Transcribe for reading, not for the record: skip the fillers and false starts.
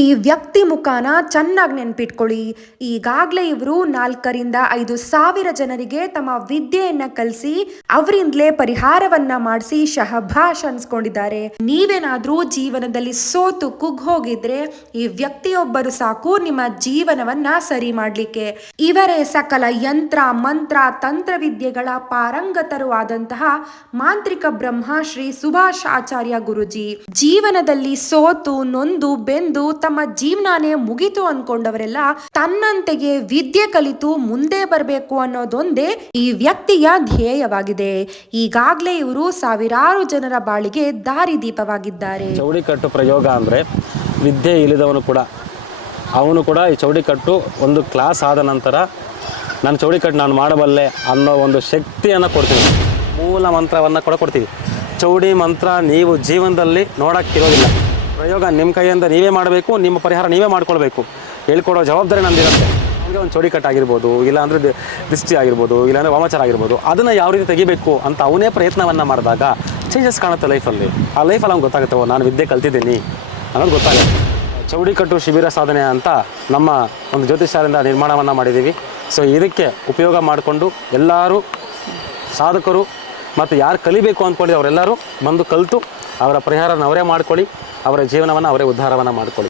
ಈ ವ್ಯಕ್ತಿ ಮುಖಾನ ಚೆನ್ನಾಗಿ ನೆನ್ಪಿಟ್ಕೊಳ್ಳಿ. ಈಗಾಗಲೇ ಇವರು 4,000-5,000 ಜನರಿಗೆ ತಮ್ಮ ವಿದ್ಯೆಯನ್ನ ಕಲಿಸಿ ಅವರಿಂದಲೇ ಪರಿಹಾರವನ್ನ ಮಾಡಿಸಿ ಶಹಭಾಷ್ ಅನ್ಸ್ಕೊಂಡಿದ್ದಾರೆ. ನೀವೇನಾದ್ರೂ ಜೀವನದಲ್ಲಿ ಸೋತು ಹೋಗಿದ್ರೆ ಈ ವ್ಯಕ್ತಿಯೊಬ್ಬರು ಸಾಕು ನಿಮ್ಮ ಜೀವನವನ್ನ ಸರಿ ಮಾಡ್ಲಿಕ್ಕೆ. ಇವರೇ ಸಕಲ ಯಂತ್ರ ಮಂತ್ರ ತಂತ್ರವಿದ್ಯೆಗಳ ಪಾರಂಗತರು ಆದಂತಹ ಮಾಂತ್ರಿಕ ಬ್ರಹ್ಮ ಶ್ರೀ ಸುಭಾಷ್ ಆಚಾರ್ಯ ಗುರುಜಿ. ಜೀವನದಲ್ಲಿ ಸೋತು ನೊಂದು ಬೆಂದು ತಮ್ಮ ಜೀವನಾನೇ ಮುಗಿತು ಅನ್ಕೊಂಡವರೆಲ್ಲ ತನ್ನಂತೆಗೆ ವಿದ್ಯೆ ಕಲಿತು ಮುಂದೆ ಬರಬೇಕು ಅನ್ನೋದೊಂದೇ ಈ ವ್ಯಕ್ತಿಯ ಧ್ಯೇಯವಾಗಿದೆ. ಈಗಾಗಲೇ ಇವರು ಸಾವಿರಾರು ಜನರ ಬಾಳಿಗೆ ದಾರಿದೀಪವಾಗಿದ್ದಾರೆ. ಚೌಡಿಕಟ್ಟು ಪ್ರಯೋಗ ಅಂದರೆ ವಿದ್ಯೆ ಇಳಿದವನು ಕೂಡ ಅವನು ಕೂಡ ಈ ಚೌಡಿಕಟ್ಟು ಒಂದು ಕ್ಲಾಸ್ ಆದ ನಂತರ ನಾನು ಚೌಡಿಕಟ್ಟು ನಾನು ಮಾಡಬಲ್ಲೆ ಅನ್ನೋ ಒಂದು ಶಕ್ತಿಯನ್ನು ಕೊಡ್ತೀವಿ. ಮೂಲ ಮಂತ್ರವನ್ನು ಕೂಡ ಕೊಡ್ತೀವಿ. ಚೌಡಿ ಮಂತ್ರ ನೀವು ಜೀವನದಲ್ಲಿ ನೋಡೋಕ್ಕಿರೋದಿಲ್ಲ. ಪ್ರಯೋಗ ನಿಮ್ಮ ಕೈಯಿಂದ ನೀವೇ ಮಾಡಬೇಕು, ನಿಮ್ಮ ಪರಿಹಾರ ನೀವೇ ಮಾಡ್ಕೊಳ್ಬೇಕು. ಹೇಳ್ಕೊಡೋ ಜವಾಬ್ದಾರಿ ನಮ್ಮದಿರುತ್ತೆ. ನಮಗೆ ಒಂದು ಚೌಡಿಕಟ್ಟು ಆಗಿರ್ಬೋದು, ಇಲ್ಲಾಂದರೆ ದೃಷ್ಟಿ ಆಗಿರ್ಬೋದು, ಇಲ್ಲಾಂದರೆ ವಾಮಾಚಾರ ಆಗಿರ್ಬೋದು, ಅದನ್ನು ಯಾವ ರೀತಿ ತೆಗಿಬೇಕು ಅಂತ ಅವನೇ ಪ್ರಯತ್ನವನ್ನು ಮಾಡಿದಾಗ ಚೇಂಜಸ್ ಕಾಣುತ್ತೆ ಲೈಫಲ್ಲಿ. ಆ ಲೈಫಲ್ಲಿ ಅವ್ನು ಗೊತ್ತಾಗುತ್ತೆ, ನಾನು ವಿದ್ಯೆ ಕಲ್ತಿದ್ದೀನಿ ಅನ್ನೋದು ಗೊತ್ತಾಗುತ್ತೆ. ಚೌಡಿಕಟ್ಟು ಶಿಬಿರ ಸಾಧನೆ ಅಂತ ನಮ್ಮ ಒಂದು ಜ್ಯೋತಿಷ್ಯರಿಂದ ನಿರ್ಮಾಣವನ್ನು ಮಾಡಿದ್ದೀವಿ. ಸೊ ಇದಕ್ಕೆ ಉಪಯೋಗ ಮಾಡಿಕೊಂಡು ಎಲ್ಲರೂ ಸಾಧಕರು ಮತ್ತು ಯಾರು ಕಲಿಬೇಕು ಅಂದ್ಕೊಂಡು ಅವರೆಲ್ಲರೂ ಬಂದು ಕಲಿತು ಅವರ ಪರಿಹಾರನ ಅವರೇ ಮಾಡ್ಕೊಳ್ಳಿ, ಅವರ ಜೀವನವನ್ನು ಅವರೇ ಉದ್ಧಾರವನ್ನು ಮಾಡ್ಕೊಳ್ಳಿ.